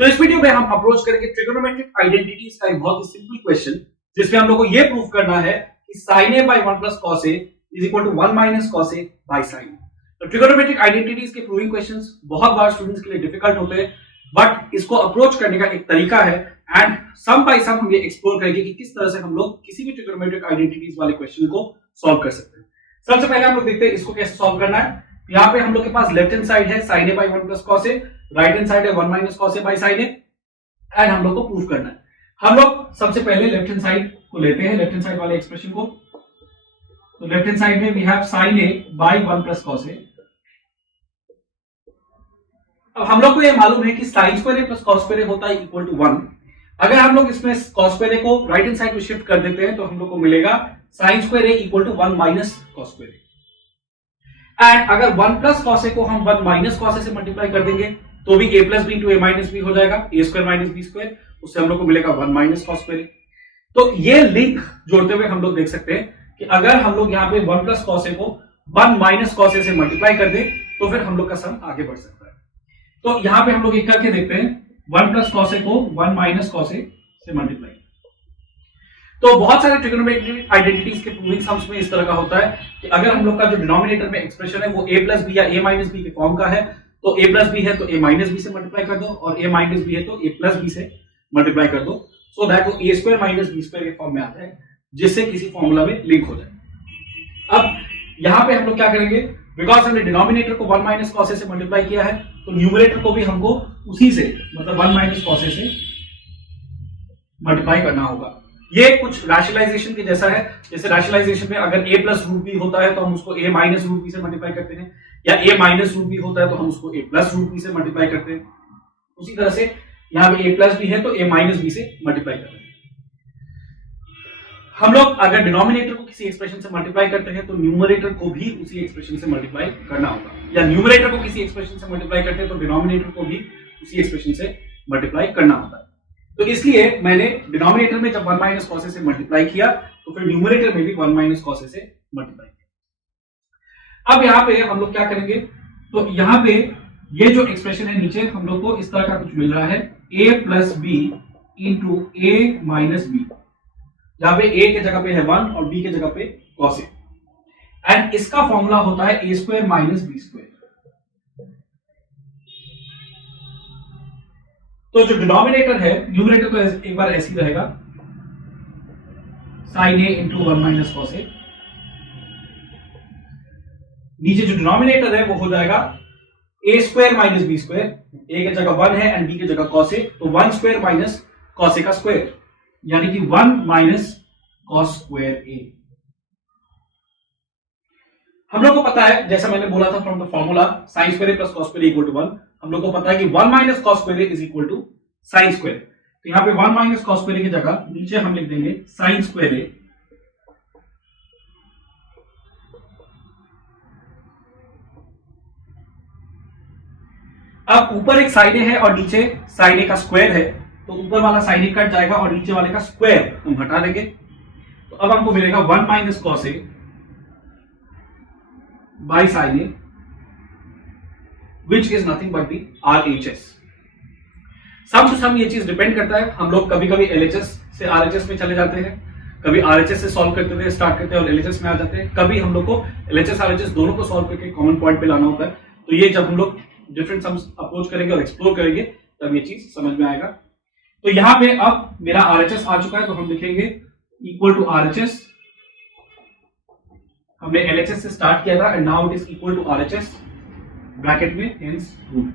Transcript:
तो इस वीडियो में हम अप्रोच करेंगे ट्रिगोनोमेट्रिक आइडेंटिटीज का एक बहुत ही सिंपल क्वेश्चन, जिसमें हम लोग को यह प्रूव करना है कि sin a by 1 plus cos a is equal to 1 minus cos a by sin a। तो ट्रिगोनोमेट्रिक आइडेंटिटीज के प्रूविंग क्वेश्चंस बहुत बार स्टूडेंट्स के लिए डिफिकल्ट होते हैं, बट इसको अप्रोच करने का एक तरीका है एंड सम बाय सम हम ये एक्सप्लोर करेंगे कि किस तरह से हम लोग किसी भी ट्रिगोनोमेट्रिक आइडेंटिटीज वाले क्वेश्चन को सॉल्व कर सकते हैं। सबसे पहले हम लोग देखते हैं इसको कैसे सॉल्व करना है। यहाँ पे हम लोग के पास लेफ्ट हैंड साइड है sin a by 1 plus cos a, right hand side है 1 minus cos a by sin a and हम लोग को प्रूव करना है। हम लोग सबसे पहले लेफ्ट हैंड साइड को लेते हैं, लेफ्ट हैंड साइड वाले एक्सप्रेशन को। तो लेफ्ट हैंड साइड में we have sin a by 1 plus cos a। अब हम लोग को ये मालूम है कि sin square a plus cos square a होता है इक्वल टू 1। अगर हम लोग इसमें cos square a को राइट हैंड साइड में शिफ्ट कर देते हैं तो हम लोग को मिलेगा sin square a equal to 1 minus cos square a। And अगर 1 plus cos a को हम 1 minus cos a से मल्टीप्लाई कर देंगे तो भी a plus b into a minus b हो जाएगा, a square minus b square, उससे हम लोग को मिलेगा 1 minus cos square a। तो ये लिंक जोड़ते हुए हम लोग देख सकते हैं कि अगर हम लोग यहाँ पे 1 plus cos a को 1 minus cos a से मल्टीप्लाई कर दें तो फिर हम लोग का सम आगे बढ़ सकता है। तो यहाँ पे हम लोग एक करके देखते हैं, 1 plus cos a को 1 minus cos a से मल्टीप्लाई। तो बहुत सारे ट्रिगोनोमेट्रिक आइडेंटिटीज के प्रूविंग सम्स में इस तरह का होता है कि अगर हम लोग का जो डिनोमिनेटर में एक्सप्रेशन है वो a plus b या a minus b के फॉर्म का है, तो a plus b है तो a minus b से मल्टीप्लाई कर दो, और a minus b है तो a plus b से मल्टीप्लाई कर दो, सो दैट वो a square minus b square के फॉर्म में आता है, जिससे किसी फॉर्मूला में लिंक हो जाए। अब यहाँ पे हम लोग क्या करेंगे, बिकॉज हमने डिनोमिनेटर को 1 minus cos a से मल्टीप्लाई किया है तो न्यूमरेटर को भी हमको उसी से मतलब 1 minus cos a से मल्टीप्लाई करना होगा। ये कुछ रैशनलाइजेशन के जैसा है, जैसे रैशनलाइजेशन में अगर a प्लस रूट b होता है तो हम उसको a माइनस रूट b से मल्टीप्लाई करते हैं, या a माइनस रूट b होता है तो हम उसको a प्लस रूट b से मल्टीप्लाई करते हैं। उसी तरह से यहाँ पे a प्लस b है तो a माइनस b से मल्टीप्लाई करते हैं। हम लोग अगर डिनोमिनेटर को किसी एक्सप्रेशन से मल्टीप्लाई करते हैं तो न्यूमरेटर को भी उसी एक्सप्रेशन से मल्टीप्लाई करना होगा, या न्यूमरेटर को किसी एक्सप्रेशन से मल्टीप्लाई करते हैं तो डिनोमिनेटर को भी उसी एक्सप्रेशन से मल्टीप्लाई करना होता है। तो इसलिए मैंने डिनोमिनेटर में जब 1 minus cos a से मल्टीप्लाई किया तो फिर न्यूमरेटर में भी 1 minus cos a से मल्टीप्लाई किया। अब यहाँ पे हम लोग क्या करेंगे, तो यहाँ पे ये जो एक्सप्रेशन है नीचे हम लोग को इस तरह का कुछ मिल रहा है, a plus b into a minus b, जहां पे a के जगह पे है 1 और b के जगह पे cos a, एंड इसका फॉर्मूला होता है a square minus b square। तो जो डिनोमिनेटर है, न्यूमरेटर तो एक बार ऐसे ही रहेगा, sin a into 1 minus cos a। नीचे जो डिनोमिनेटर है वो हो जाएगा a square minus b square, a की जगह 1 है एंड b की जगह cos a, तो 1 square minus cos a का स्क्वायर, यानी कि 1 minus cos square a। हम लोग को पता है, जैसा मैंने बोला था from the formula sin square a plus cos square a equal to 1, हम लोग को पता है कि 1 minus cos square a is equal to sin square। तो यहाँ पे 1 minus cos square a की जगह नीचे हम लिख देंगे sin square a, अब ऊपर एक sin a है और नीचे sin a का स्क्वायर है, तो ऊपर वाला sin a कट जाएगा और नीचे वाले का स्क्वायर हम हटा देंगे, तो अब हमको मिलेगा 1 minus cos a by sin a, which is nothing but the RHS। Sum to sum ये चीज डिपेंड करता है, हम लोग कभी कभी LHS से RHS में चले जाते हैं, कभी RHS से सॉल्व करते हुए स्टार्ट करते हैं और LHS में आ जाते हैं, कभी हम लोग को LHS RHS दोनों को सॉल्व करके कॉमन पॉइंट पे लाना होता है। तो ये जब हम लोग डिफरेंट सम्स अप्रोच करेंगे और एक्सप्लोर करेंगे तब ये चीज समझ में आएगा। तो यहाँ पे अब मेरा RHS आ चुका है, तो हम लिखेंगे इक्वल टू RHS, हमने LHS से स्टार्ट किया था and now it is equal to RHS bracket में हेंस रूट।